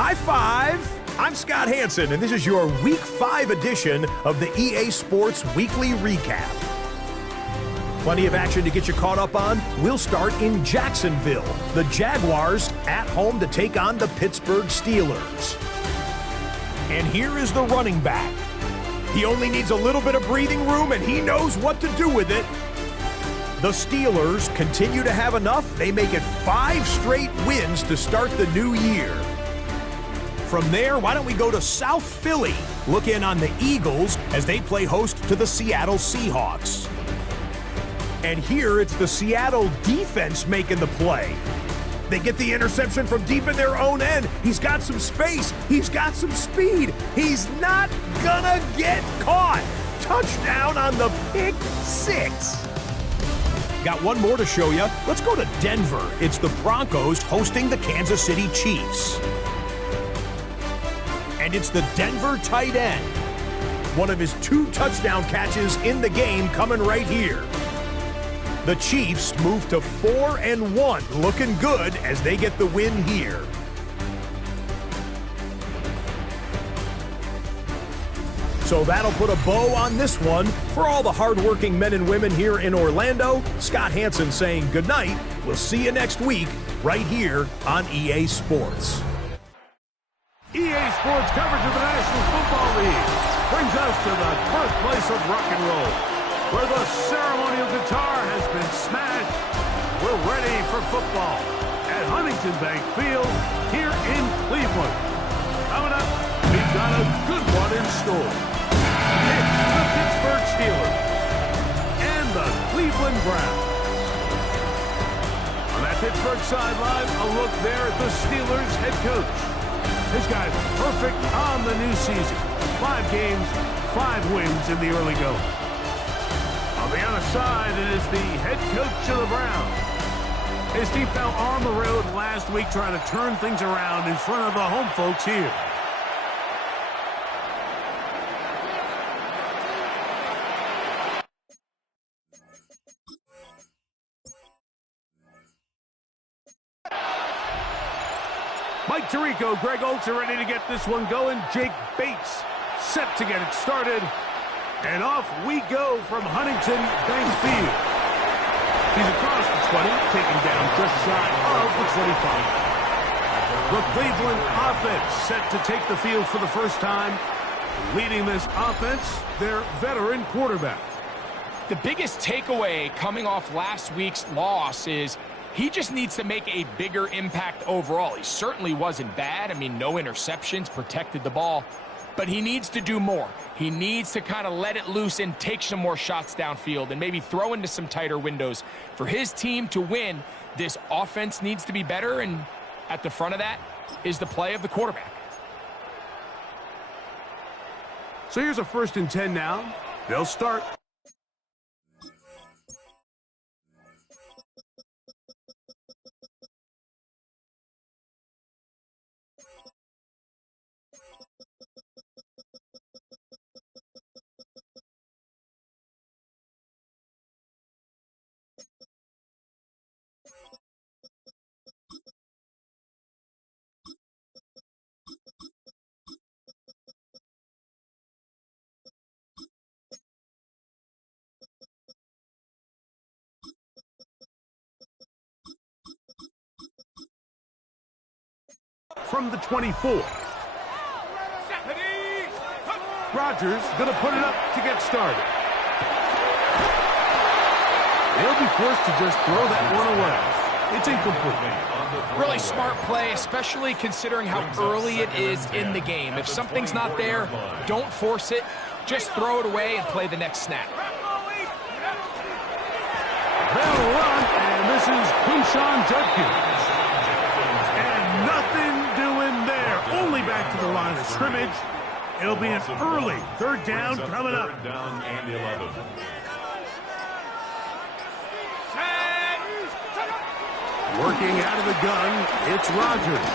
High five! I'm Scott Hansen, and this is your Week 5 edition of the EA Sports Weekly Recap. Plenty of action to get you caught up on. We'll start in Jacksonville. The Jaguars at home to take on the Pittsburgh Steelers. And here is the running back. He only needs a little bit of breathing room, and he knows what to do with it. The Steelers continue to have enough. They make it 5 straight wins to start the new year. From there, why don't we go to South Philly? Look in on the Eagles as they play host to the Seattle Seahawks. And here it's the Seattle defense making the play. They get the interception from deep in their own end. He's got some space. He's got some speed. He's not gonna get caught. Touchdown on the pick 6. Got one more to show you. Let's go to Denver. It's the Broncos hosting the Kansas City Chiefs. And it's the Denver tight end. One of his 2 touchdown catches in the game coming right here. The Chiefs move to 4-1, looking good as they get the win here. So that'll put a bow on this one. For all the hardworking men and women here in Orlando, Scott Hansen saying goodnight. We'll see you next week right here on EA Sports. EA Sports coverage of the National Football League brings us to the birthplace of rock and roll, where the ceremonial guitar has been smashed. We're ready for football at Huntington Bank Field here in Cleveland. Coming up, we've got a good one in store. It's the Pittsburgh Steelers and the Cleveland Browns. On that Pittsburgh sideline, a look there at the Steelers head coach. This guy's perfect on the new season. 5 games, 5 wins in the early going. On the other side, it is the head coach of the Browns. His team fell on the road last week trying to turn things around in front of the home folks here. Mike Tirico, Greg Oltz are ready to get this one going. Jake Bates set to get it started. And off we go from Huntington Bank Field. He's across the 20, taken down just shy of the 25. The Cleveland offense set to take the field for the first time. Leading this offense, their veteran quarterback. The biggest takeaway coming off last week's loss is he just needs to make a bigger impact overall. He certainly wasn't bad. I mean, no interceptions, protected the ball. But he needs to do more. He needs to kind of let it loose and take some more shots downfield and maybe throw into some tighter windows. For his team to win, this offense needs to be better, and at the front of that is the play of the quarterback. So here's a 1st and 10 now. They'll start. From the 24. Rodgers going to put it up to get started. They'll be forced to just throw that one away. It's incomplete. Really smart play, especially considering how early it is in the game. If something's not there, don't force it. Just throw it away and play the next snap. They'll run, and this is Quinshon Judkins. And nothing doing there. Only back to the line of scrimmage. It'll be an early 3rd down coming up. Down and 11. Working out of the gun, it's Rodgers.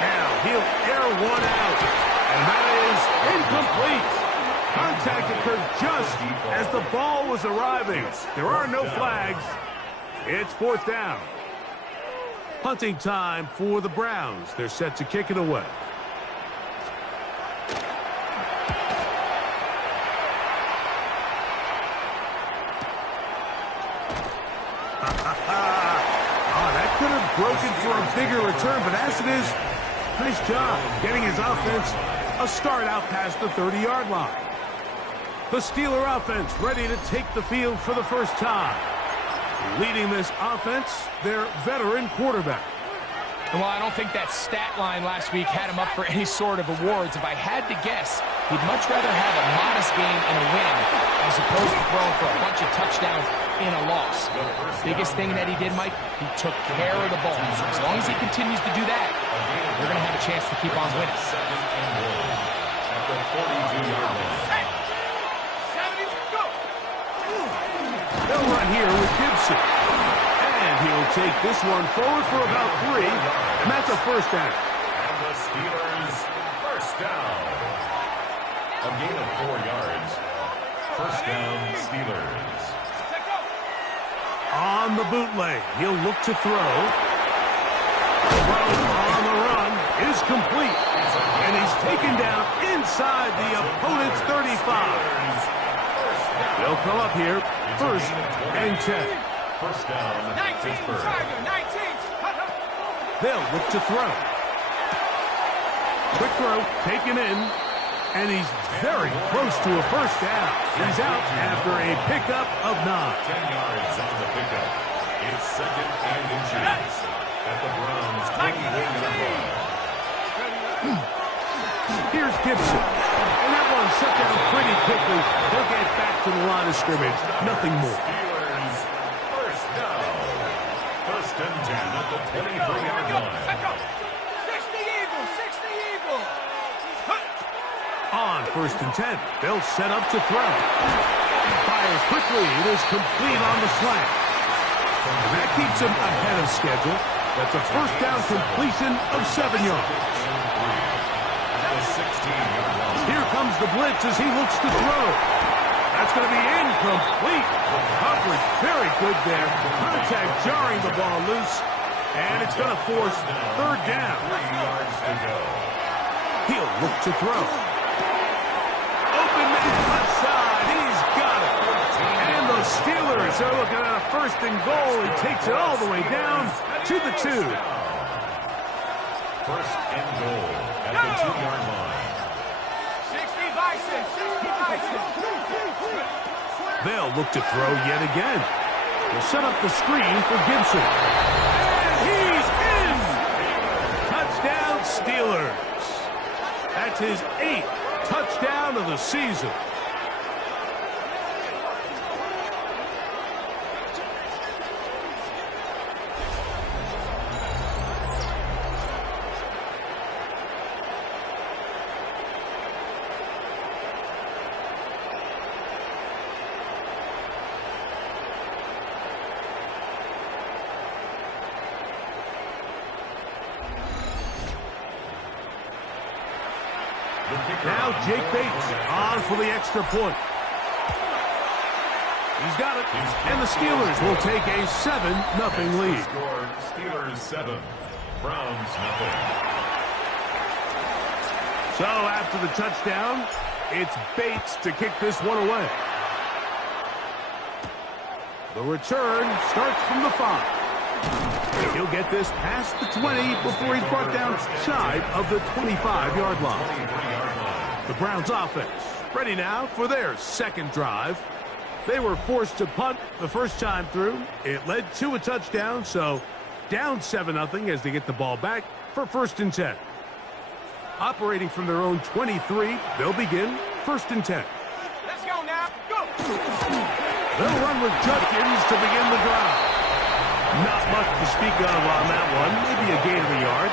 Now he'll air one out, and that is incomplete. Contact occurred just as the ball was arriving. There are no flags. It's 4th down. Punting time for the Browns. They're set to kick it away. That could have broken for a bigger return, but as it is, nice job getting his offense a start out past the 30-yard line. The Steeler offense ready to take the field for the first time. Leading this offense, their veteran quarterback. Well, I don't think that stat line last week had him up for any sort of awards. If I had to guess, he'd much rather have a modest game and a win as opposed to throwing for a bunch of touchdowns in a loss. Biggest thing that he did, Mike, he took care of the ball. So as long as he continues to do that, they're going to have a chance to keep on winning. They'll run here with Gibson. And he'll take this one forward for about 3. And that's a first down. And the Steelers first down. A gain of 4 yards. First down, Steelers. On the bootleg, he'll look to throw. Throw on the run is complete. And he's taken down inside the opponent's 35. They'll come up here, first and 10. First down, Pittsburgh. They'll look to throw. Quick throw, taken in, and he's very close to a first down. He's out after a pickup of 9. 10 yards on the pickup. It's second and inches at the Browns' 21-yard line. Here's Gibson. And that one shut down pretty quickly. They'll get back to the line of scrimmage. Nothing more. Steelers first down. First and 10 at the 23-yard line. 60 Eagles. On first and 10, they'll set up to throw. Fires quickly. It is complete on the slant. And that keeps him ahead of schedule. That's a first down completion of 7 yards. Here comes the blitz as he looks to throw. That's going to be incomplete. Coverage very good there. Contact jarring the ball loose. And it's going to force third down. 3 yards to go. He'll look to throw. Open left side. He's got it. And the Steelers are looking at a first and goal. He takes it all the way down to the 2. First and goal at the 2-yard line. 60 Bison. They'll look to throw yet again. They'll set up the screen for Gibson. And he's in! Touchdown, Steelers. That's his 8th touchdown of the season. Now Jake Bates on for the extra point. He's got it. And the Steelers will take a 7-0 lead. Score, Steelers 7, Browns nothing. So after the touchdown, it's Bates to kick this one away. The return starts from the 5. He'll get this past the 20 before he's brought down shy of the 25-yard line. The Browns offense ready now for their second drive. They were forced to punt the first time through. It led to a touchdown, so down 7-0 as they get the ball back for first and 10. Operating from their own 23, they'll begin first and 10. Let's go now. Go. They'll run with Judkins to begin the drive. Not much to speak of on that one. Maybe a gain of a yard.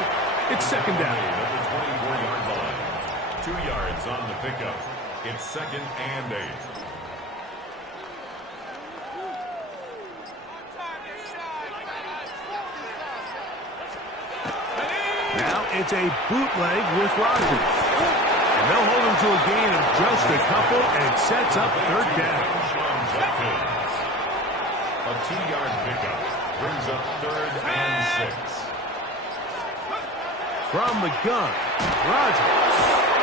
It's second down. At the 24-yard line. 2 yards on the pickup. It's second and 8. Now it's a bootleg with Rodgers. And they'll hold him to a gain of just a couple and sets up third down. A 2-yard pickup brings up third and 6. From the gun, Rodgers.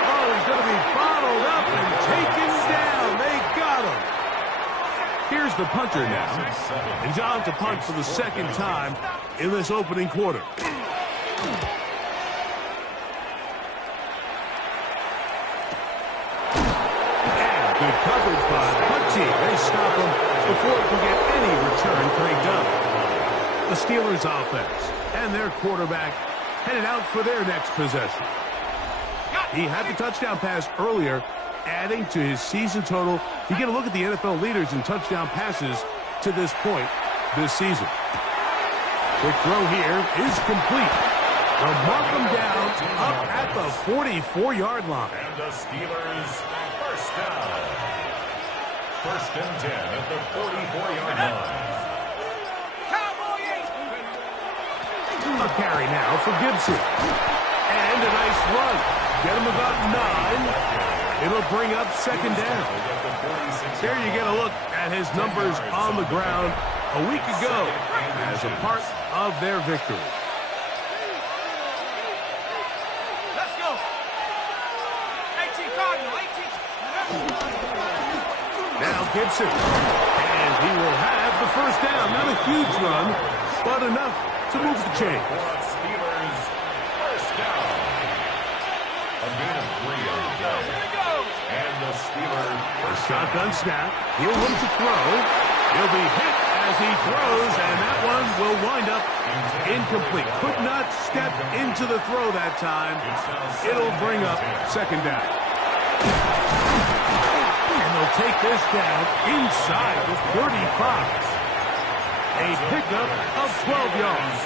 Oh, he's going to be bottled up and taken down. They got him. Here's the punter now. And he's on to punt for the second time in this opening quarter. And good coverage by the punt team. They stop him before he can get any return cranked up. The Steelers offense and their quarterback headed out for their next possession. He had the touchdown pass earlier, adding to his season total. You get a look at the NFL leaders in touchdown passes to this point this season. Quick throw here is complete. They'll mark him down up at the 44-yard line. And the Steelers first down. First and 10 at the 44-yard line. A carry now for Gibson. And a nice run. Get him about 9. It'll bring up second down. There you get a look at his numbers on the ground a week ago as a part of their victory. Let's go. 18 Cardinal, 18. Now Gibson. And he will have the first down. Not a huge run, but enough to move the chain. Steelers first down. A gain of 3 on the play. And the Steelers A shotgun snap. He'll look to throw. He'll be hit as he throws, and that one will wind up incomplete. Could not step into the throw that time. It'll bring up second down. And they'll take this down inside the 35. A pickup of 12 yards.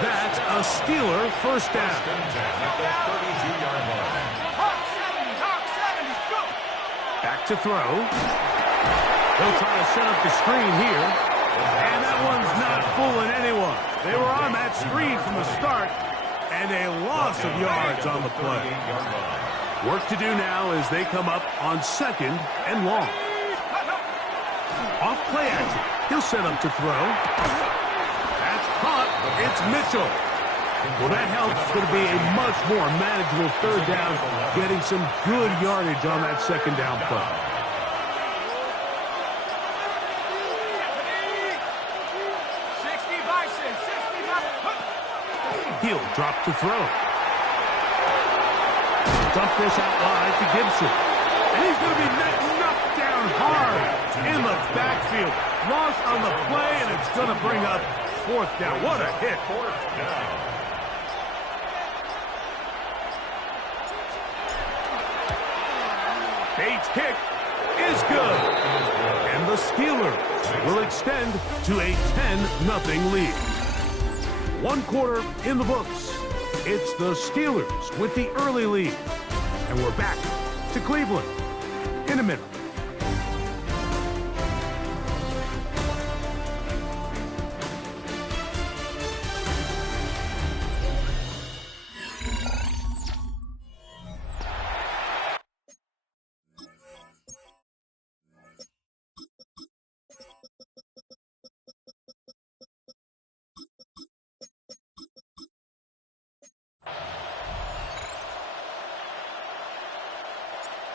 That's a Steeler first down. at the 32-yard line. Hawk 70, go. Back to throw. They'll try to set up the screen here. And that one's not fooling anyone. They were on that screen from the start. And a loss of yards on the play. Work to do now as they come up on second and long. Off play action. He'll set up to throw. That's caught. It's Mitchell. Well, that helps. It's going to be a much more manageable third down, getting some good yardage on that second down play. 60 Bison, 60 Bison. He'll drop to throw. Dump this out wide to Gibson. And he's going to be knocked down hard in the backfield. Loss on the play, and it's going to bring up fourth down. What a hit. Fourth down. Bates' kick is good. And the Steelers will extend to a 10-0 lead. One quarter in the books. It's the Steelers with the early lead. And we're back to Cleveland in a minute.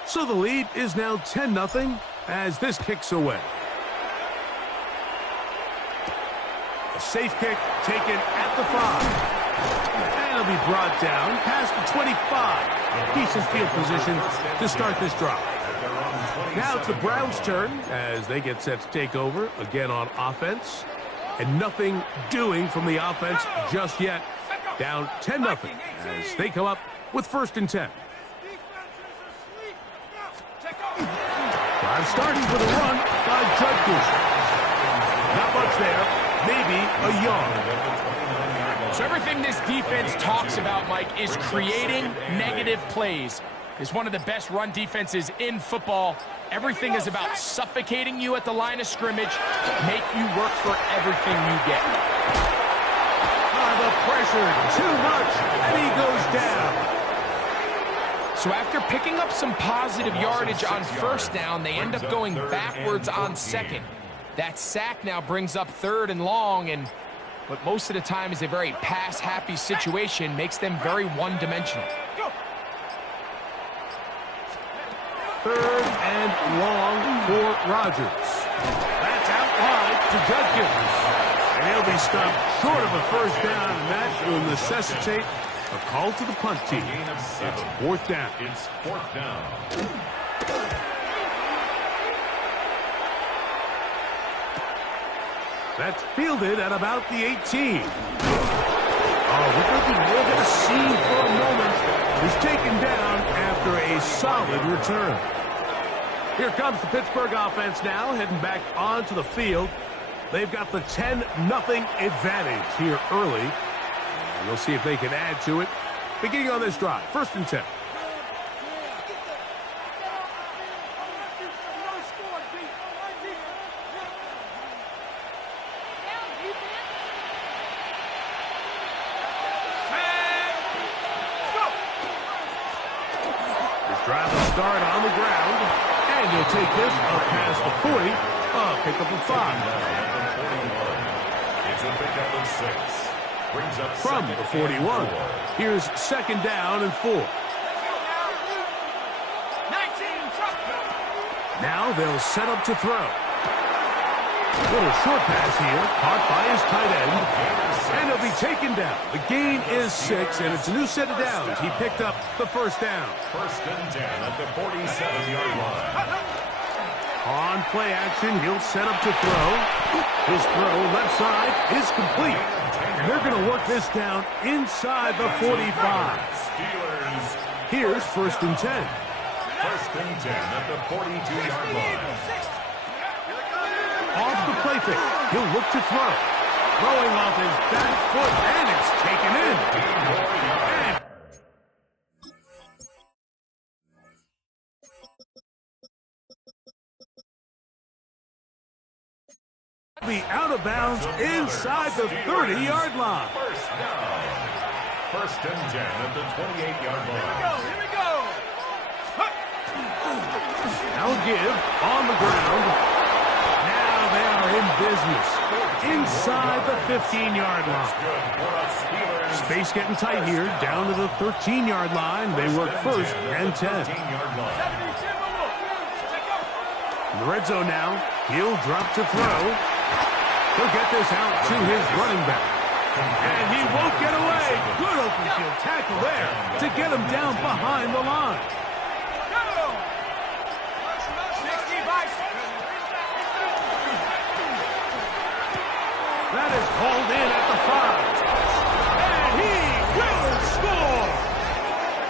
So the lead is now 10-0 as this kicks away. A safe kick taken at the 5. And it'll be brought down past the 25. Decent field position to start this drive. Now it's the Browns' turn as they get set to take over again on offense. And nothing doing from the offense just yet. Down 10-0 as they come up with first and 10. Drive starts with a run by Judkins. Not much there, maybe a yard. So everything this defense talks about, Mike, is creating negative plays. It's one of the best run defenses in football. Everything is about suffocating you at the line of scrimmage, make you work for everything you get. The pressure, too much, and he goes down. So after picking up some positive yardage on first down, they end up going backwards on second. That sack now brings up third and long, and but most of the time is a very pass-happy situation, makes them very one-dimensional. Third and long for Rodgers. That's out wide to Judkins. And he'll be stopped short of a first down, and that will necessitate a call to the punt team. It's fourth down. It's fourth down. That's fielded at about the 18. Oh, we're going to be over the scene for a moment. He's taken down after a solid return. Here comes the Pittsburgh offense now, heading back onto the field. They've got the 10-0 advantage here early. And we'll see if they can add to it. Beginning on this drive, 1st and 10. Drive will start on the ground, and he'll take this up past the 40, pick up a 5. It's a pickup of 6. Brings up From the 41. Here's 2nd down and 4. 19, Now they'll set up to throw. Little short pass here, caught by his tight end, and he'll be taken down. The gain is 6, and it's a new set of downs. He picked up the 1st down. 1st and 10 at the 47-yard line. On play action, he'll set up to throw. His throw left side is complete. And they're going to work this down inside the 45. Steelers. Here's 1st and 10. 1st and 10 at the 42-yard line. Off the play fake. He'll look to throw. Throwing off his back foot, and it's taken in. And be out of bounds inside the 30-yard line. 1st down. 1st and 10 at the 28-yard line. here we go. Now give on the ground. Now they are in business inside the 15-yard line. Space getting tight here, down to the 13-yard line. They work 1st and 10. In the red zone now, he'll drop to throw. He'll get this out to his running back. And he won't get away. Good open field tackle there to get him down behind the line. That is hauled in at the 5. And he will score!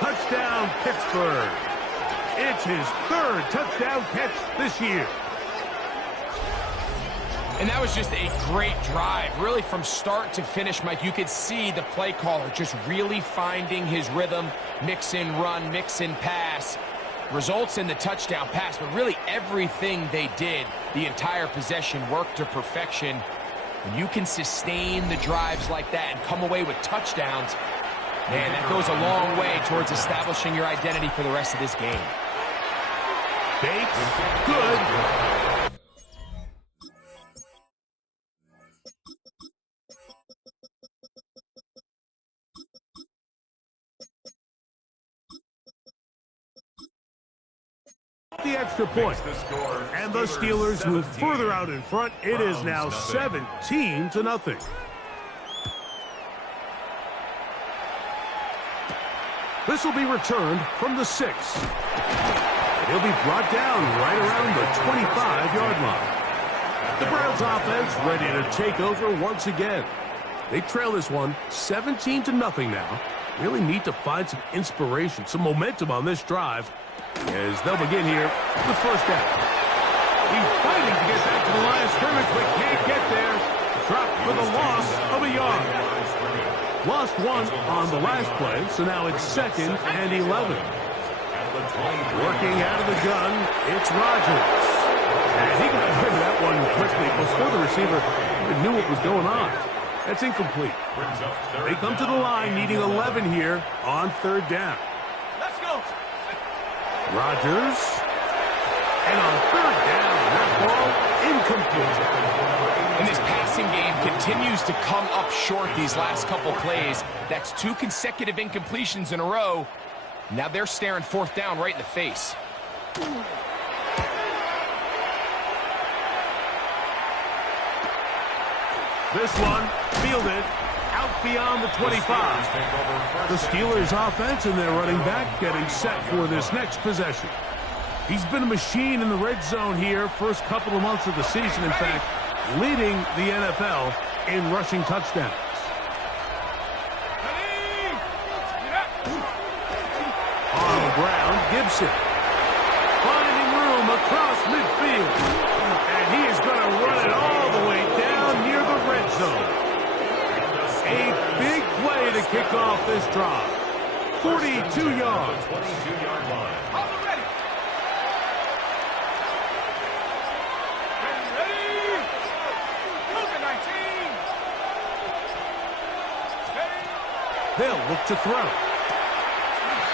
Touchdown, Pittsburgh. It's his 3rd touchdown catch this year. And that was just a great drive. Really, from start to finish, Mike, you could see the play caller just really finding his rhythm, mix in run, mix in pass. Results in the touchdown pass, but really everything they did, the entire possession, worked to perfection. When you can sustain the drives like that and come away with touchdowns, man, that goes a long way towards establishing your identity for the rest of this game. Bates, good. The extra point, and the Steelers move further out in front. It is now 17-0. This will be returned from the 6. He'll be brought down right around the 25-yard line. The Browns offense ready to take over once again. They trail this one 17-0 now. Really need to find some inspiration, some momentum on this drive, as they'll begin here with 1st down. He's fighting to get back to the line of scrimmage, but can't get there. Dropped for the loss of a yard. Lost 1 on the last play, so now it's 2nd and 11. Working out of the gun, it's Rodgers. And he got rid of that one quickly before the receiver even knew what was going on. That's incomplete. They come to the line needing 11 here on 3rd down. Let's go. Rodgers. And on 3rd down, that ball incomplete. And this passing game continues to come up short these last couple plays. That's 2 consecutive incompletions in a row. Now they're staring 4th down right in the face. This one fielded out beyond the 25. The Steelers offense and their running back getting set for this next possession. He's been a machine in the red zone here first couple of months of the season. In fact, leading the NFL in rushing touchdowns. On the ground, Gibson finding room across midfield. And he is going to run it all the way down near the red zone. A big play to kick off this drive. 42 yards. 22-yard line. They'll look to throw.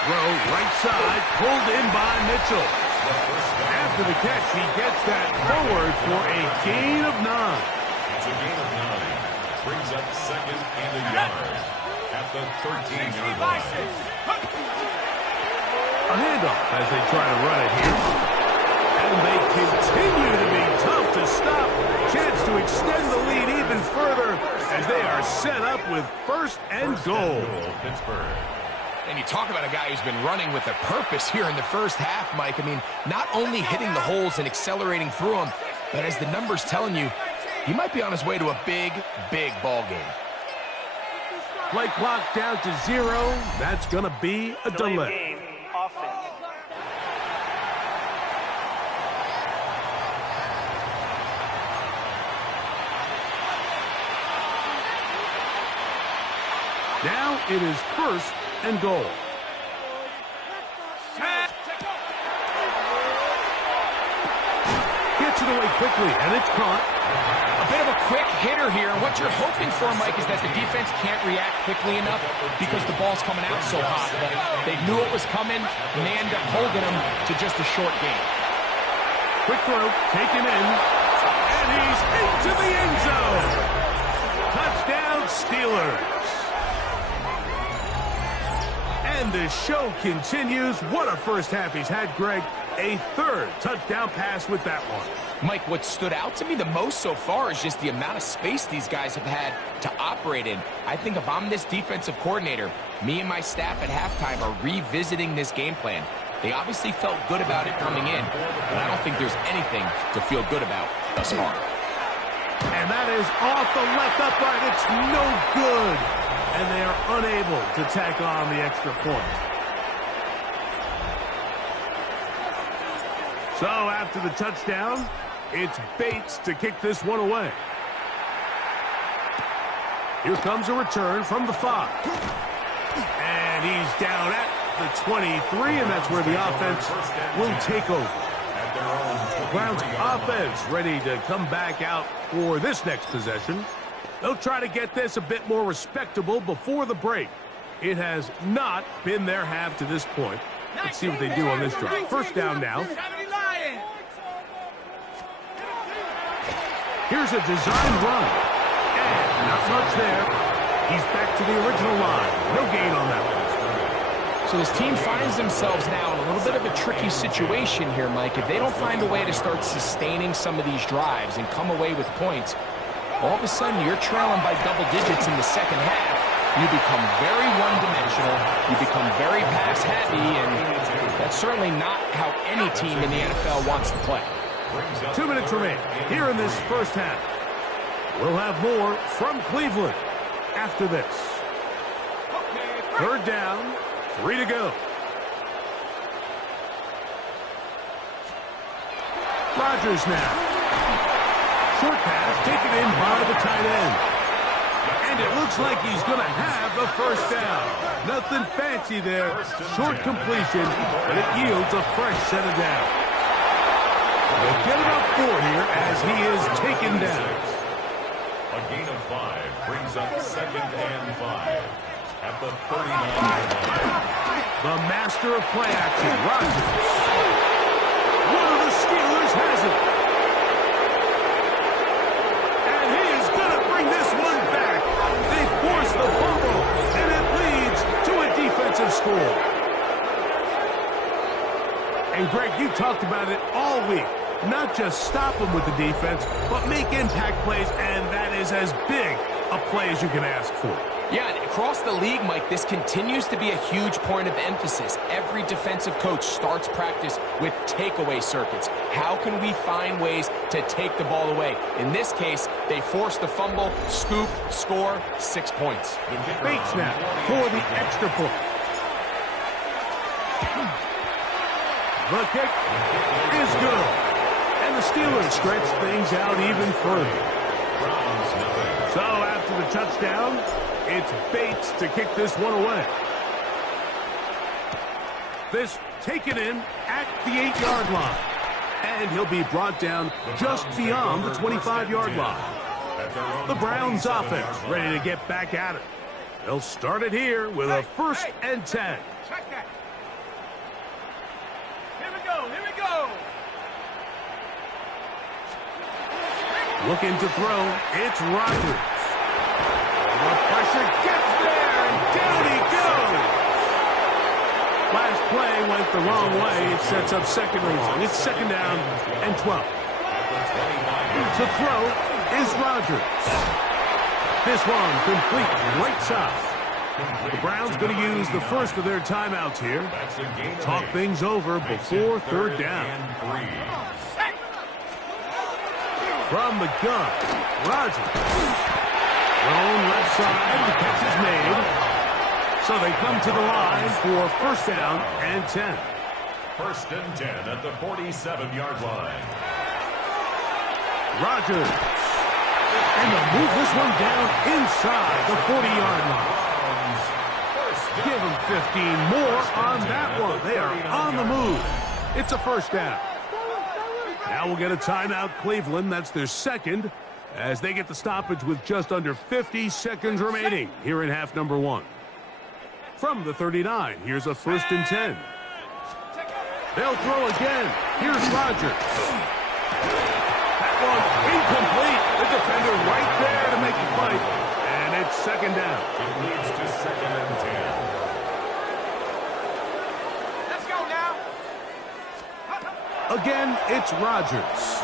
Throw right side, pulled in by Mitchell. After the catch, he gets that forward for a gain of 9. It's a gain of 9. Brings up 2nd and a yard at the 13-yard line. A handoff as they try to run it here. And they continue to be tough to stop. Chance to extend the lead even further as they are set up with 1st and goal. Pittsburgh. And you talk about a guy who's been running with a purpose here in the first half, Mike. I mean, not only hitting the holes and accelerating through them, but as the numbers telling you, he might be on his way to a big, big ball game. Play clock down to 0. That's going to be a delay. Game offense. Now it is 1st and goal. Gets it away quickly, and it's caught. A bit of a quick hitter here, and what you're hoping for, Mike, is that the defense can't react quickly enough because the ball's coming out so hot. But they knew it was coming, and they end up holding them to just a short game. Quick throw, taken in, and he's into the end zone. Touchdown, Steelers. And the show continues. What a first half he's had, Greg. A 3rd touchdown pass with that one. Mike, what stood out to me the most so far is just the amount of space these guys have had to operate in. I think if I'm this defensive coordinator, me and my staff at halftime are revisiting this game plan. They obviously felt good about it coming in, but I don't think there's anything to feel good about thus far. And that is off the left upright. It's no good. And they are unable to tack on the extra point. So after the touchdown, it's Bates to kick this one away. Here comes a return from the 5. And he's down at the 23, and that's where the offense will take over. Browns offense ready to come back out for this next possession. They'll try to get this a bit more respectable before the break. It has not been their half to this point. Let's see what they do on this drive. 1st down now. Here's a designed run. And not much there. He's back to the original line. No gain on that one. So this team finds themselves now in a little bit of a tricky situation here, Mike. If they don't find a way to start sustaining some of these drives and come away with points, all of a sudden you're trailing by double digits in the second half. You become very one-dimensional. You become very pass-heavy, and that's certainly not how any team in the NFL wants to play. 2 minutes remain here in this first half. We'll have more from Cleveland after this. 3rd down, 3 to go. Rodgers now. Short pass taken in by the tight end. And it looks like he's going to have the 1st down. Nothing fancy there. Short completion, but it yields a fresh set of downs. They'll get it up 4 here as he is taken down. A gain of 5 brings up 2nd and 5 at the 39-yard line. The master of play action, Rodgers. One of the Steelers has it. And he the fumble, and it leads to a defensive score. And Greg, you talked about it all week. Not just stop them with the defense, but make impact plays, and that is as big a play as you can ask for. Yeah, and across the league, Mike, this continues to be a huge point of emphasis. Every defensive coach starts practice with takeaway circuits. How can we find ways to take the ball away? In this case, they forced the fumble, scoop, score, 6 points. Bait snap for the extra point. The kick is good. And the Steelers stretch things out even further. So after the touchdown, it's Bates to kick this one away. This taken in at the 8-yard line. And he'll be brought down just beyond the 25-yard line. The Browns offense ready to get back at it. They'll start it here with a 1st and 10. Check that. Here we go. Here we go. Looking to throw, it's Rodgers. The pressure gets there, and down he goes. Last play went the wrong way. It sets up second and long. It's 2nd down and 12. To throw is Rodgers. This one complete right side. The Browns going to use the first of their timeouts here. Talk things over before 3rd down. From the gun, Rodgers. Thrown left side, the catch is made. So they come to the line for 1st down and 10. 1st and 10 at the 47-yard line. Rodgers. And they'll move this one down inside the 40-yard line. Give them 15 more on that one. They are on the move. It's a 1st down. Now we'll get a timeout, Cleveland. That's their 2nd, as they get the stoppage with just under 50 seconds remaining here in half number 1. From the 39, here's a 1st and 10. They'll throw again. Here's Rodgers. That one incomplete. The defender right there to make the fight. And it's 2nd down. It leads to 2nd and 10. Let's go now. Again, it's Rodgers.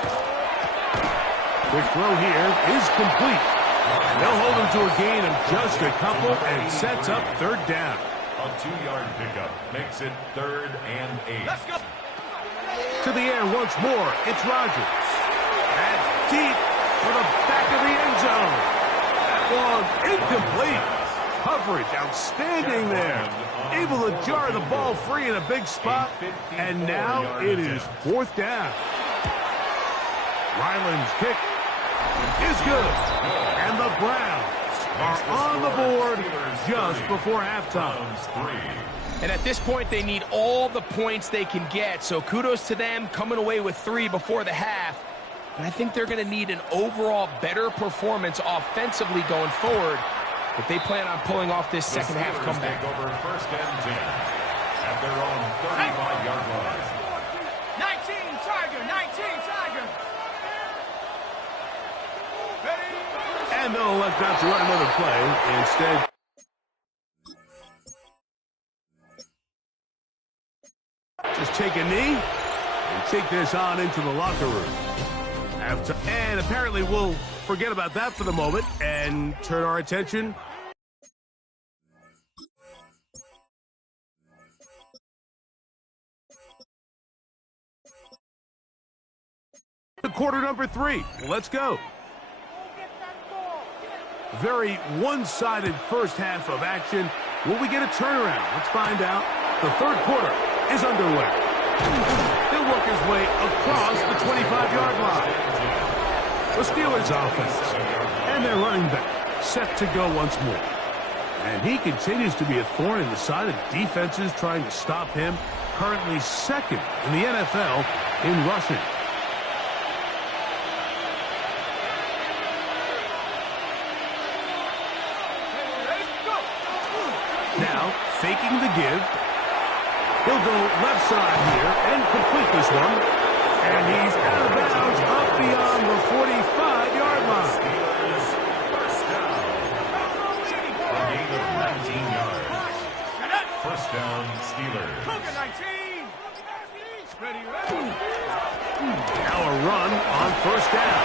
Quick throw here is complete. They'll hold him to a gain of just a couple and sets up 3rd down. A 2-yard pickup makes it 3rd and 8. Let's go. To the air once more, it's Rodgers. That's deep for the back of the end zone. That one incomplete. Coverage outstanding there. Able to jar the ball free in a big spot. And now it is 4th down. Ryland's kick is good. And the Browns are on the board just before halftime. And at this point, they need all the points they can get. So kudos to them coming away with 3 before the half. But I think they're going to need an overall better performance offensively going forward if they plan on pulling off this second half comeback. Take over 1st and 10 at their own 35-yard line. 19 Tiger, 19 Tiger. Ready? And they'll elect not to run another play. Instead, just take a knee and take this on into the locker room. And apparently we'll forget about that for the moment and turn our attention to quarter number 3. Let's go. Very one-sided first half of action. Will we get a turnaround? Let's find out. The 3rd quarter is underway. He'll work his way across the 25-yard line. The Steelers offense and their running back set to go once more. And he continues to be a thorn in the side of defenses trying to stop him. Currently 2nd in the NFL in rushing. Now, faking the give. He'll go left side here and complete this one. And he's out of bounds up beyond the 45-yard line. First down, Steelers. Cougar 19. Ready, ready. Now a run on first down.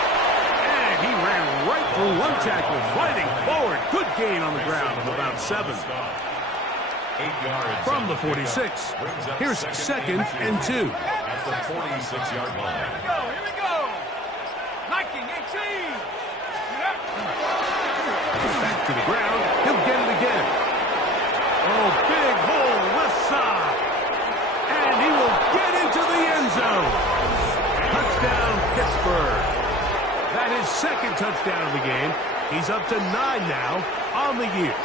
And he ran right through one tackle, fighting forward. Good gain on the ground of about 7. 8 yards From the 46. Here's second and 2. at the 46-yard line. Here we go. 19, 18. Back to the ground. He'll get it again. Oh, big hole left side. And he will get into the end zone. Touchdown, Pittsburgh. That is second touchdown of the game. He's up to 9 now on the year.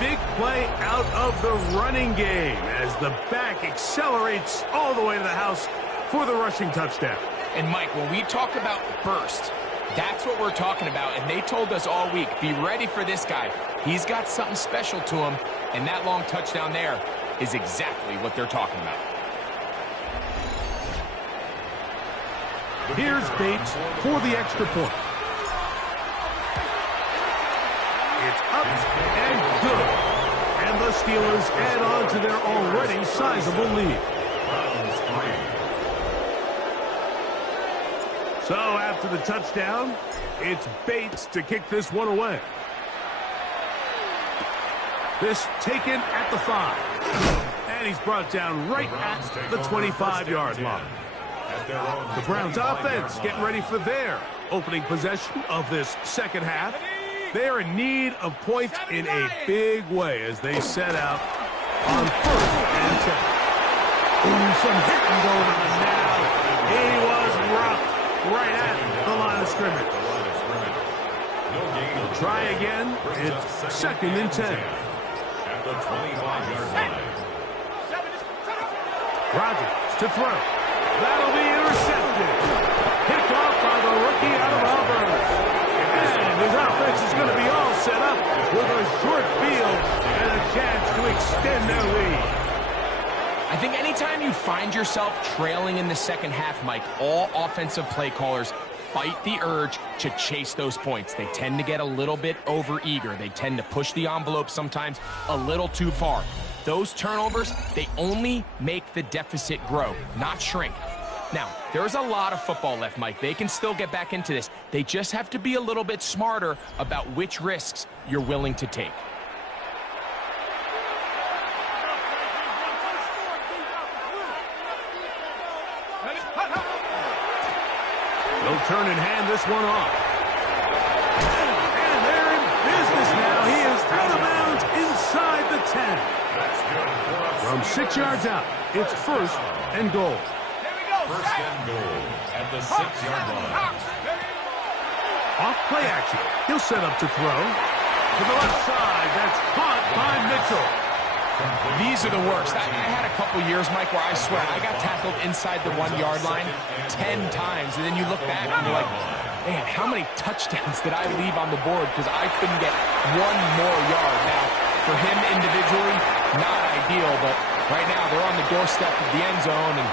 Big play out of the running game as the back accelerates all the way to the house for the rushing touchdown. And Mike, when we talk about burst, that's what we're talking about. And they told us all week, be ready for this guy. He's got something special to him. And that long touchdown there is exactly what they're talking about. Here's Bates for the extra point. It's up and good. And the Steelers add on to their already sizable lead. So after the touchdown, it's Bates to kick this one away. This taken at the 5. And he's brought down right at the 25-yard line. The Browns offense getting ready for their opening possession of this second half. They're in need of points in a big way as they set out on first and 10. Ooh, some hitting going on now. He was roughed right at the line of scrimmage. They'll try again. It's second and 10. At the 25-yard line. Rodgers to throw. That'll be intercepted. Picked off by the rookie out of Auburn. And his offense is going to be all set up with a short field and a chance to extend their lead. I think anytime you find yourself trailing in the second half, Mike, all offensive play callers fight the urge to chase those points. They tend to get a little bit overeager. They tend to push the envelope sometimes a little too far. Those turnovers, they only make the deficit grow, not shrink. Now, there's a lot of football left, Mike. They can still get back into this. They just have to be a little bit smarter about which risks you're willing to take. They'll turn and hand this one off. And they're in business now. He is out of bounds inside the 10. From 6 yards out, it's first and goal. First and goal at the 6-yard line. Off play action. He'll set up to throw. To the left side. That's caught by Mitchell. These are the worst. I had a couple years, Mike, where I swear I got tackled inside the 1-yard line 10 times, and then you look back and you're like, man, how many touchdowns did I leave on the board because I couldn't get one more yard? Now, for him individually, not ideal, but right now they're on the doorstep of the end zone, and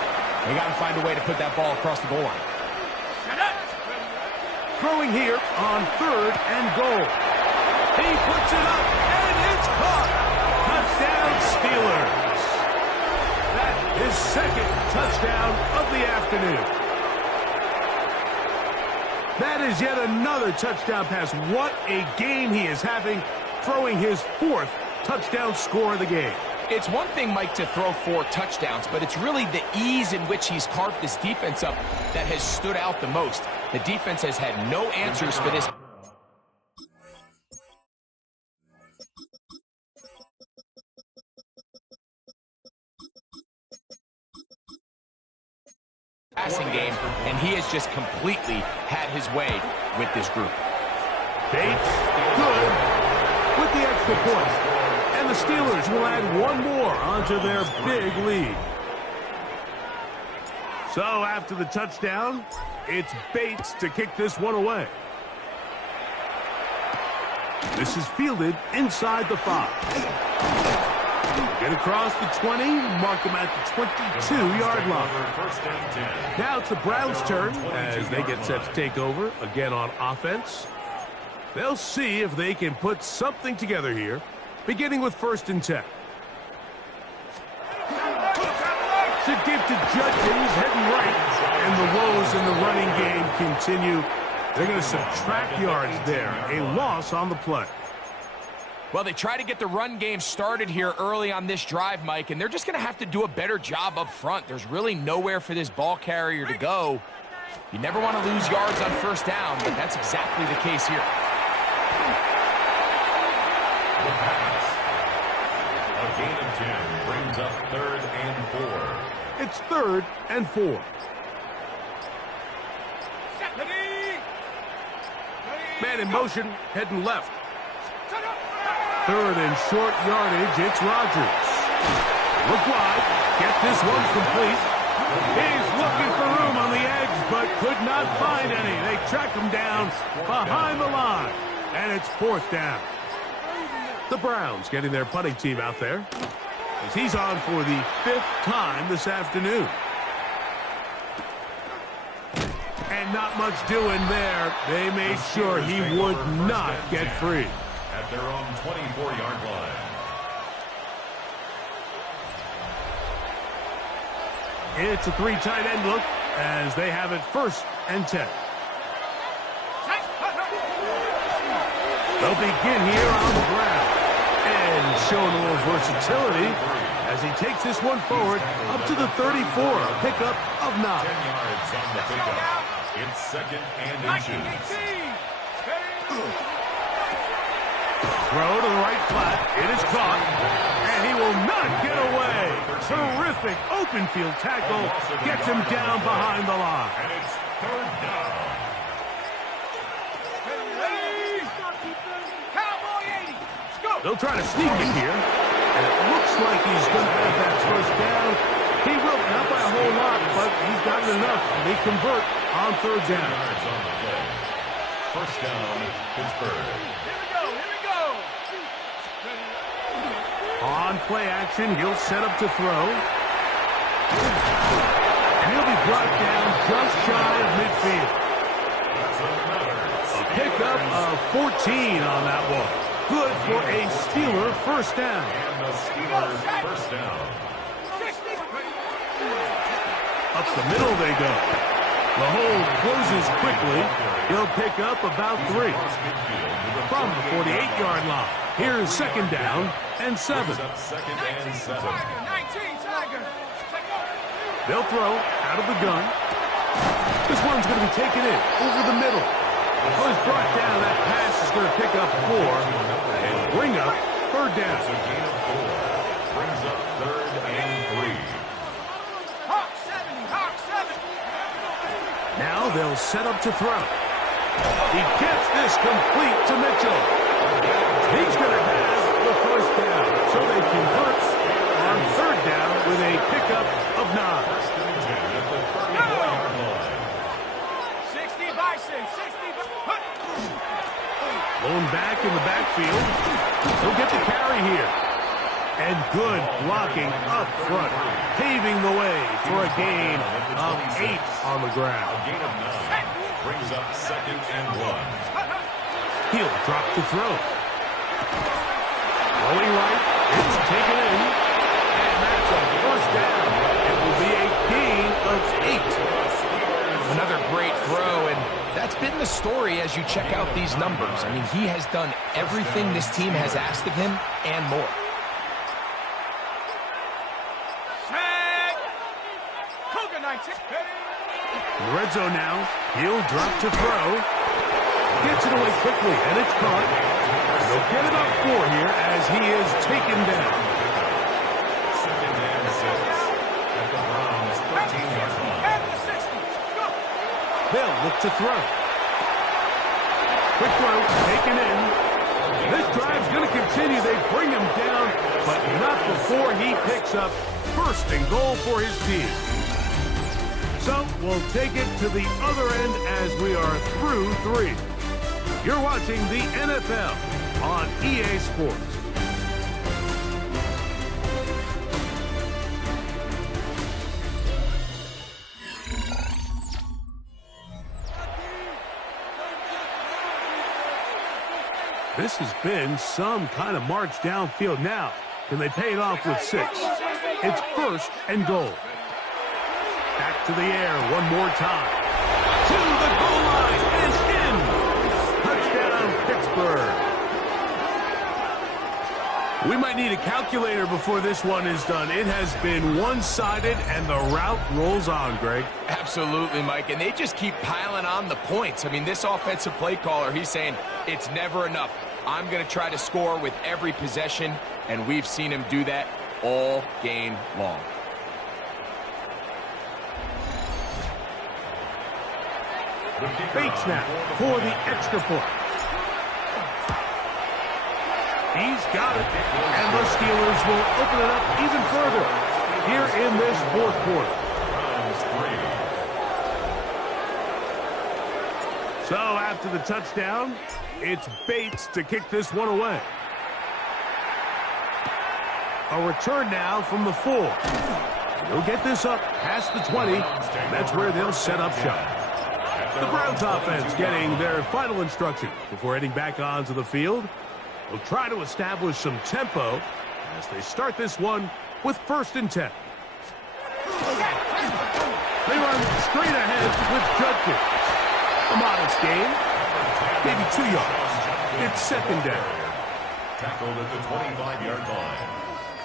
they got to find a way to put that ball across the goal line. Throwing here on third and goal. He puts it up, and it's caught. Touchdown, Steelers. That is second touchdown of the afternoon. That is yet another touchdown pass. What a game he is having, throwing his 4th touchdown score of the game. It's one thing, Mike, to throw 4 touchdowns, but it's really the ease in which he's carved this defense up that has stood out the most. The defense has had no answers for this. Passing game, and he has just completely had his way with this group. Bates, good, with the extra point. And the Steelers will add one more onto their big lead. So after the touchdown, it's Bates to kick this one away. This is fielded inside the 5. Get across the 20, mark them at the 22-yard line. Now it's the Browns' turn as they get set to take over again on offense. They'll see if they can put something together here. beginning with 1st and 10. It's a gift to Judkins, heading right, and the woes in the running game continue. They're going to subtract yards there. A loss on the play. Well, they try to get the run game started here early on this drive, Mike, and they're just going to have to do a better job up front. There's really nowhere for this ball carrier to go. You never want to lose yards on 1st down, but that's exactly the case here. The pass. A gain of 10 brings up 3rd and 4. It's 3rd and 4. Man in motion, heading left. 3rd and short yardage, it's Rodgers. Look wide, get this one complete. He's looking for room on the edge, but could not find any. They track him down behind the line, and it's 4th down. The Browns getting their punting team out there, as he's on for the 5th time this afternoon. And not much doing there. They made sure he would not get free. At their own 24-yard line. It's a 3 tight end look as they have it 1st and 10. They'll begin here on the ground and showing a little versatility as he takes this one forward up to the 34, a pickup of 9. 10 yards on the pickup. It's 2nd and inches. Throw to the right flat. It is caught, and he will not get away. Terrific open field tackle gets him down behind the line. And it's 3rd down. They'll try to sneak it here, and it looks like he's going to have that 1st down. He will, not by a whole lot, but he's got enough. They convert on 3rd down. 10 yards on the play. 1st down, Pittsburgh. On play action, he'll set up to throw. And he'll be brought down just shy of midfield. A pickup of 14 on that one. Good for a Steeler 1st down. And the Steelers 1st down. Up the middle they go. The hold closes quickly. He'll pick up about 3. From the 48-yard line. Here's 2nd down and 7. Brings up 2nd and 7. They'll throw out of the gun. This one's going to be taken in over the middle. Well, he's brought down. That pass is going to pick up 4 and bring up 3rd down. It's a gain of 4. Brings up 3rd and 3. Now they'll set up to throw. He gets this complete to Mitchell. He's going to have the 1st down. So they convert on 3rd down with a pickup of 9. 1st and 10 at the 34-yard line. 60 Bison, 60 Blown back in the backfield. He'll get the carry here. And good blocking up front, paving the way for a gain of 8 on the ground. A gain of 9. Brings up 2nd and 1. He'll drop to throw. Rolling right, it's taken in, and that's a 1st down. It will be a gain of 8. Another great throw, and that's been the story as you check out these numbers. I mean, he has done everything this team has asked of him and more. In the red zone now, he'll drop to throw. Gets it away quickly, and it's caught. They'll get it up 4 here as he is taken down. 2nd and 6 at the Browns 13-yard line. They'll look to throw. Quick throw, taken in. This drive's going to continue. They bring him down, but not before he picks up 1st and goal for his team. So we'll take it to the other end as we are through 3. You're watching the NFL on EA Sports. This has been some kind of march downfield now. Can they pay it off with 6? It's 1st and goal. Back to the air one more time. To the goal line and in. Touchdown, Pittsburgh. We might need a calculator before this one is done. It has been one-sided, and the route rolls on, Greg. Absolutely, Mike, and they just keep piling on the points. I mean, this offensive play caller, he's saying it's never enough. I'm going to try to score with every possession, and we've seen him do that all game long. Bates now for the extra point. He's got it, and the Steelers will open it up even further here in this 4th quarter. So after the touchdown, it's Bates to kick this one away. A return now from the 4. They'll get this up past the 20. That's where they'll set up shop. The Browns offense getting their final instructions before heading back onto the field. They'll try to establish some tempo as they start this one with 1st and 10. They run straight ahead with Judkins. A modest gain, maybe 2 yards. It's 2nd down. Tackled at the 25-yard line.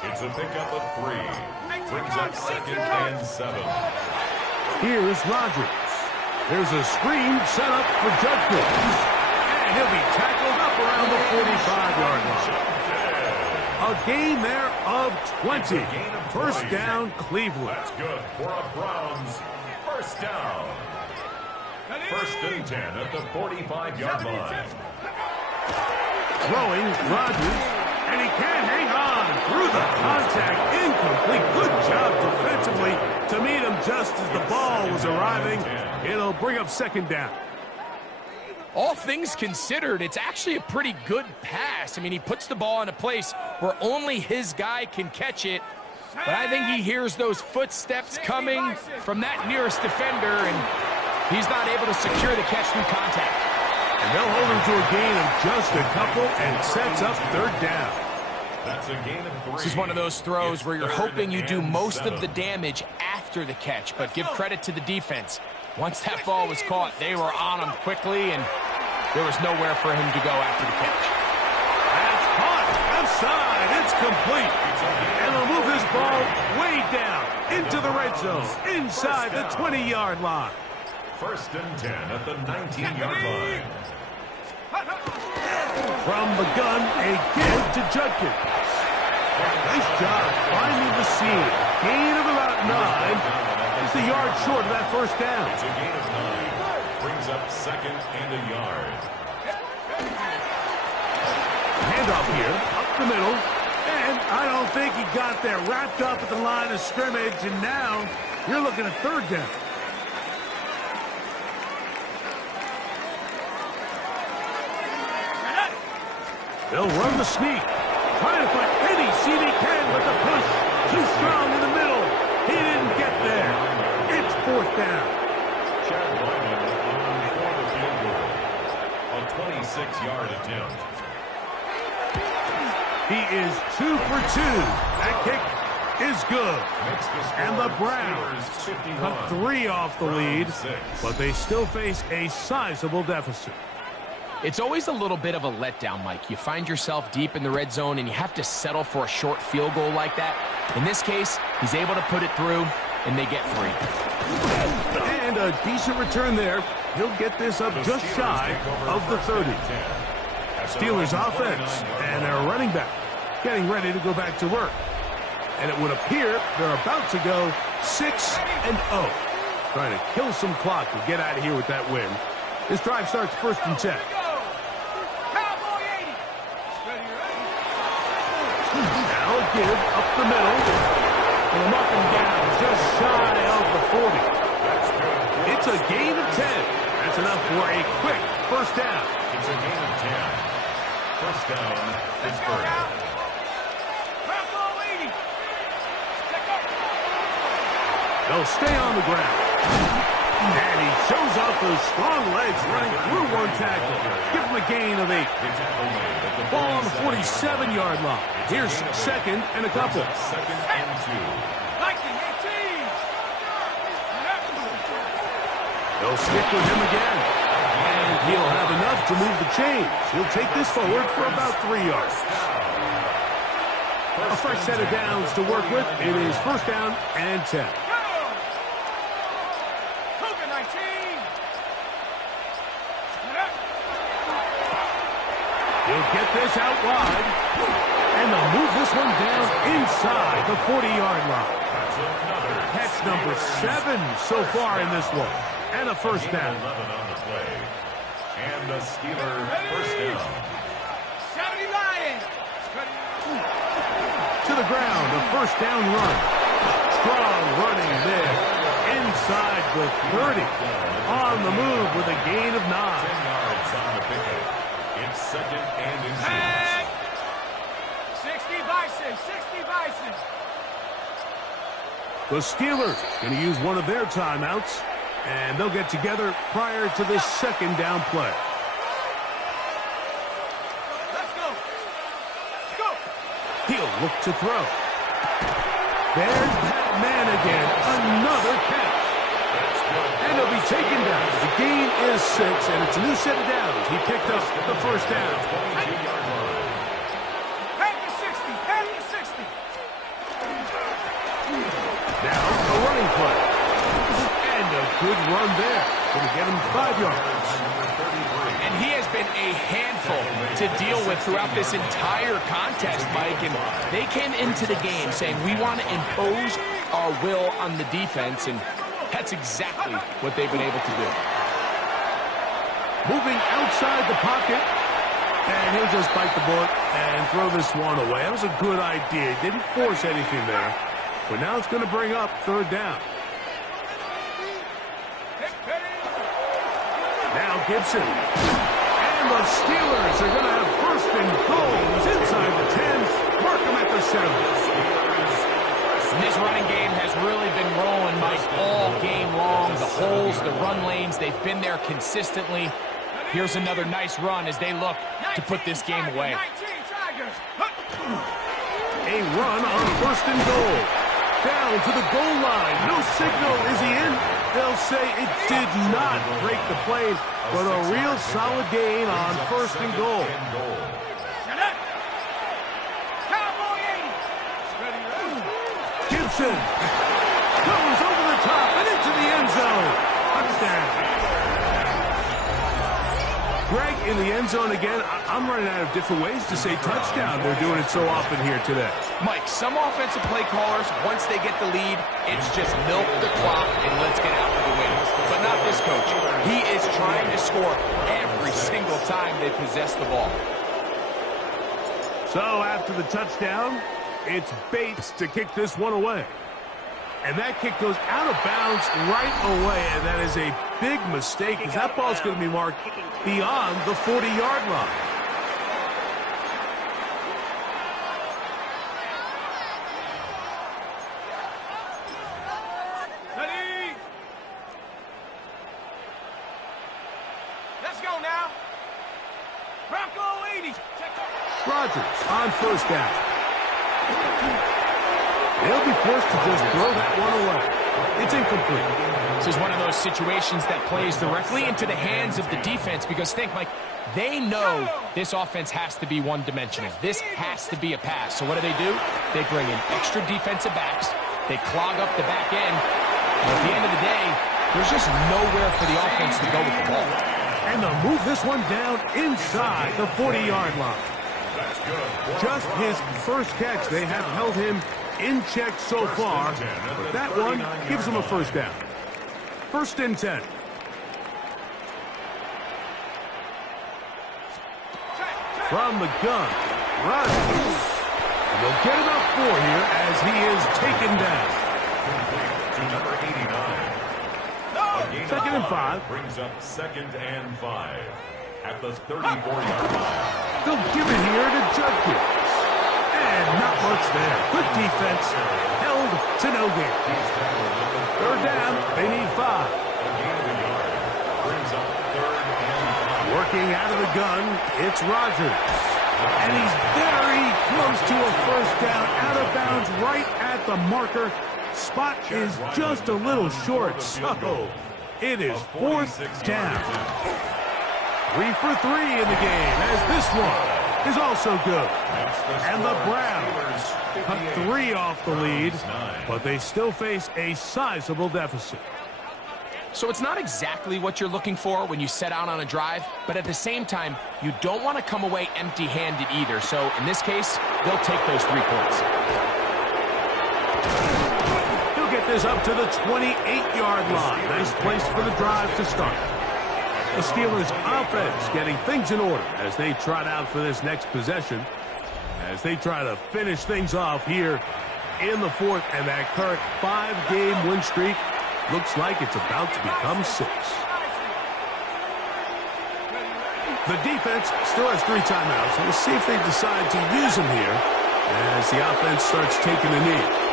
It's a pickup of 3. Brings up 2nd and 7. Here's Rodgers. There's a screen set up for Judkins. And he'll be tackled up around the 45-yard line. A gain there of 20. 1st down, Cleveland. That's good for a Browns 1st down. 1st and 10 at the 45-yard line. Throwing Rodgers, and he can't hang on through the contact. Incomplete. Good job defensively to meet him just as the ball was arriving. It'll bring up 2nd down. All things considered, it's actually a pretty good pass. I mean, he puts the ball in a place where only his guy can catch it. But I think he hears those footsteps coming from that nearest defender, and he's not able to secure the catch through contact. And they'll hold him to a gain of just a couple and sets up 3rd down. That's a gain of 3. This is one of those throws where you're hoping you do most of the damage after the catch, but give credit to the defense. Once that ball was caught, they were on him quickly, and there was nowhere for him to go after the catch. That's caught. Outside. It's complete. And they'll move this ball way down into the red zone, inside the 20-yard line. 1st and 10 at the 19-yard line. From the gun, a give to Judkins. Nice job finding the seam. Gain of about 9. Just a yard short of that 1st down. It's a gain of 9. Brings up 2nd and a yard. Handoff here, up the middle. And I don't think he got there. Wrapped up at the line of scrimmage, and now you're looking at 3rd down. They'll run the sneak. Trying to find any seam he can, but the push too strong in the middle. He didn't get there. It's 4th down. Chad Wyman on for the field goal. A 26-yard attempt. He is 2 for 2. That kick is good. And the Browns cut 3 off the lead, but they still face a sizable deficit. It's always a little bit of a letdown, Mike. You find yourself deep in the red zone, and you have to settle for a short field goal like that. In this case, he's able to put it through, and they get 3. And a decent return there. He'll get this up just shy of the 30. Steelers offense and their running back getting ready to go back to work. And it would appear they're about to go 6-0. Trying to kill some clock to get out of here with that win. This drive starts 1st and 10. Now a give up the middle. And a up and down just shy of the 40. It's a gain of 10. That's enough for a quick 1st down. It's a gain of 10. 1st down, Pittsburgh. They'll stay on the ground. And he shows off those strong legs running through one tackle. Give him a gain of 8. Ball on the 47-yard line. Here's second and a couple. Second and 2. Viking 18. They'll stick with him again. And he'll have enough to move the chains. He'll take this forward for about 3 yards. A fresh set of downs to work with. It is first down and 10. Cougar 19. He'll get this out wide. And they'll move this one down inside the 40-yard line. Catch number 7 so far in this one. And a first down. 11 on the play. And the Steeler first down. 70 Lions. To the ground, a first down run. Strong running there. Inside the 30. On the move with a gain of 9. 10 yards on the pickup. It's second and inches. 60 Bison. 60 Bison. The Steelers going to use one of their timeouts. And they'll get together prior to the second down play. Let's go. Let's go. He'll look to throw. There's that man again. Another catch. And he'll be taken down. The gain is 6, and it's a new set of downs. He picked up the first down. Head to 60. Head to 60. Now a running play. And a good run there. Going to get him 5 yards. And he has been a handful to deal with throughout this entire contest, Mike. And they came into the game saying, we want to impose our will on the defense. And that's exactly what they've been able to do. Moving outside the pocket. And he'll just bite the bullet and throw this one away. That was a good idea. Didn't force anything there. But now it's going to bring up third down. Now Gibson. And the Steelers are going to have first and goal. He's inside the 10. Mark him at the 7. And this running game has really been rolling, Mike, all game long. The holes, the run lanes, they've been there consistently. Here's another nice run as they look to put this game away. 19 Tigers. A run on first and goal. Down to the goal line. No signal. Is he in? They'll say it did not break the plane, but a real solid gain on first and goal. Cowboy 80. Gibson goes over the top and into the end zone. Touchdown. Greg in the end zone again. I'm running out of different ways to say touchdown. They're doing it so often here today. Mike, some offensive play callers, once they get the lead, it's just milk the clock and let's get out of the win. But not this coach. He is trying to score every single time they possess the ball. So after the touchdown, it's Bates to kick this one away. And that kick goes out of bounds right away, and that is a big mistake because that ball's going to be marked beyond the 40-yard line. Ready? Let's go now. Bronco 80. Rodgers on first down. They'll be forced to just throw that one away. It's incomplete. This is one of those situations that plays directly into the hands of the defense because think, Mike, they know this offense has to be one-dimensional. This has to be a pass. So what do? They bring in extra defensive backs. They clog up the back end. And at the end of the day, there's just nowhere for the offense to go with the ball. And they'll move this one down inside the 40-yard line. Just his first catch. They have held him in check so far, but that one gives him a first down. First and 10. From the gun, Rodgers. And they'll get enough for here as he is taken down. To number 89. Second and 5. Brings up second and 5 at the 34-yard line. They'll give it here to Judkins. And not much there. Good defense. Held to no gain. Third down. They need 5. gain of a yard. Brings up 3rd and 5. Working out of the gun, it's Rodgers. And he's very close to a first down, out of bounds, right at the marker. Spot is just a little short, so it is 4th down. 3 for 3 in the game, as this one is also good. And the Browns cut 3 off the lead, but they still face a sizable deficit. So it's not exactly what you're looking for when you set out on a drive, but at the same time, you don't want to come away empty-handed either. So in this case, they'll take those 3 points. He'll get this up to the 28-yard line. Nice place for the drive to start. The Steelers' offense getting things in order as they trot out for this next possession, as they try to finish things off here in the 4th, and that current 5-game win streak looks like it's about to become 6. The defense still has 3 timeouts. We'll see if they decide to use them here as the offense starts taking a knee.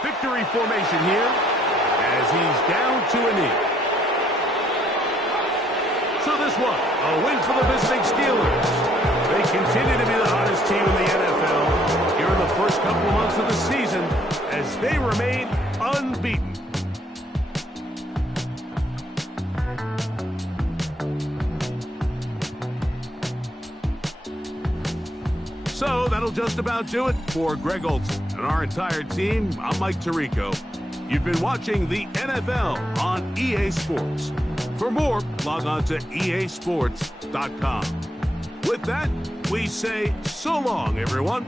Victory formation here as he's down to a knee. So this one, a win for the visiting Steelers. They continue to be the hottest team in the NFL here in the first couple months of the season as they remain unbeaten. So that'll just about do it for Greg Olson and our entire team. I'm Mike Tirico. You've been watching the NFL on EA Sports. For more, log on to easports.com. With that, we say so long, everyone.